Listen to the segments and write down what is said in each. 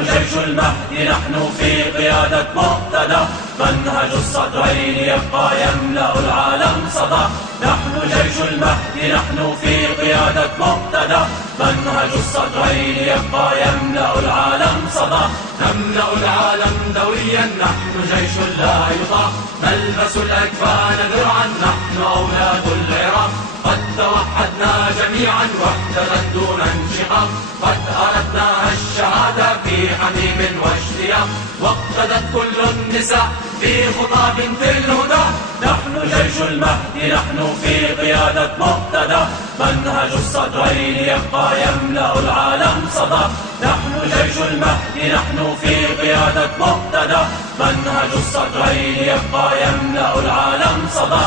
جيش المهدي نحن في قيادة مقتدى، منهج الصدرين يبقى يملأ العالم صدى. نحن جيش المهدي نحن في قيادة مقتدى، منهج الصدرين يبقى يملأ العالم صدى. نملأ العالم دويا نحن جيش لا يطاع، نلبس الأكفان درعا نحن أولاد العراق. قد توحدنا جميعا وحدة دون انشقاق، قد أردنا الشهادة في حميم واشتياق، واقتدت كل النساء في خطى بنت الهدى. نحن جيش المهدي نحن في قيادة مقتدى، منهج الصدرين يبقى يملأ العالم صدى. نحن جيش المهدي نحن في قيادة مقتدى، منهج الصدرين يبقى يملأ العالم صدى.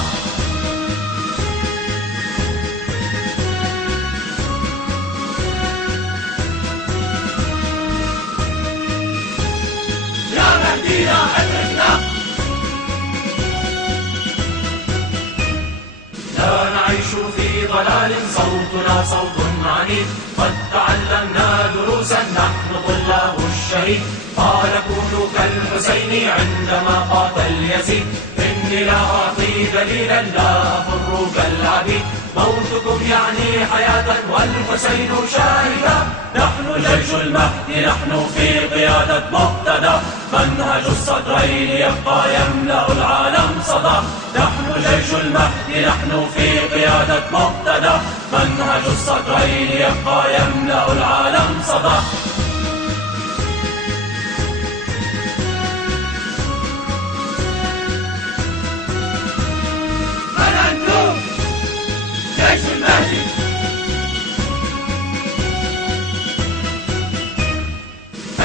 لا نعيش في ضلال صوتنا صوت عنيد، قد تعلمنا دروسا نحن طلاب الشهيد. قال كونوا كالحسين عندما قاتل يزيد، إني لا أعطي دليلا لا أفر كالعبيد. موتكم يعني حياة والحسين شاهدا. نحن جيش المهدي نحن في قيادة مقتدى، منهج الصدرين يبقى يملأ العالم صدى. نحن جيش المهدي نحن في قيادة مقتدى، منهج الصدرين يبقى يملأ العالم صدى.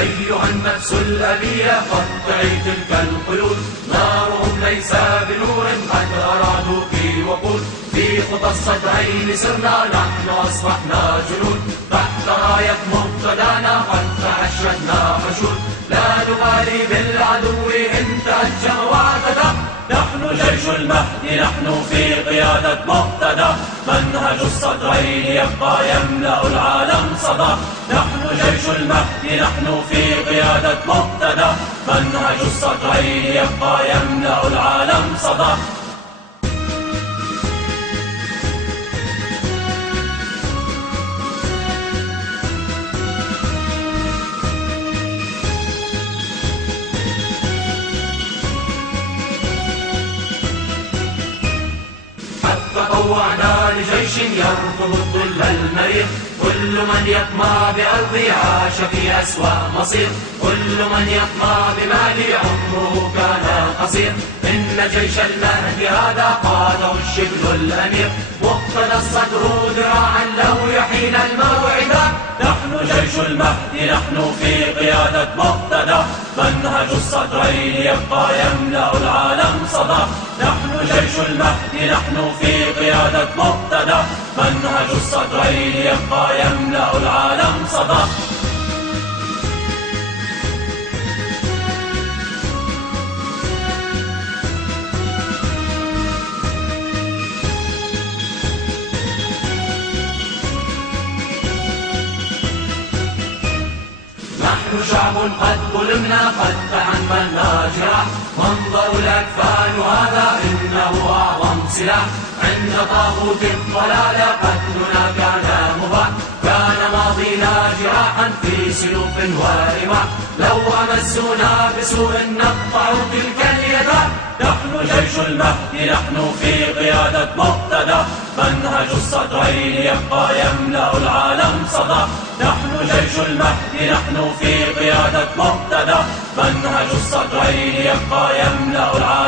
أيها النفس الأبية قطعي تلك القيود، نارهم ليس بنور قد أرادوا في وقود. في خطى الصدرين سرنا نحن أصبحنا جنود، تحت راية مقتدانا قد تعشدنا حشود. لا نبالي بالعدو إن تهجم واعتدى. نحن جيش المهدي نحن في قيادة مقتدى، منهج الصدرين يبقى يملأ العالم صدى. نحن جيش المهدي نحن في قيادة مقتدى، منهج الصدرين يبقى يملأ العالم صدى. تطوعنا لجيش يرفض الذل المرير، كل من يطمع بأرضي عاش في أسوأ مصير. كل من يطمع بمالي عمره كان قصير. إن جيش المهدي هذا قاده الشبل الأمير، مقتدى الصدر ذراعا لو يحين الموعدا. نحن جيش المهدي نحن في قيادة مقتدى، منهج الصدرين يبقى يملأ العالم صدى. نحن جيش المهدي نحن في قيادة مقتدى، منهج الصدرين يبقى يملأ العالم صدى. نحن شعب قد ظلمنا قد تحملنا جراح، منظر الأكفان هذا إنه أعظم سلاح. عند طاغوت الضلال قتلنا كان مباح، كان ماضينا جراحا في سيوف ورماح. لو أمسونا بسوء نقطع تلك اليدا. نحن جيش المهدي نحن في قيادة مقتدى، منهج الصدرين يبقى يملأ العالم صدى. نحن جيش المهدي نحن في قيادة مقتدى، منهج الصدرين يبقى يملأ العالم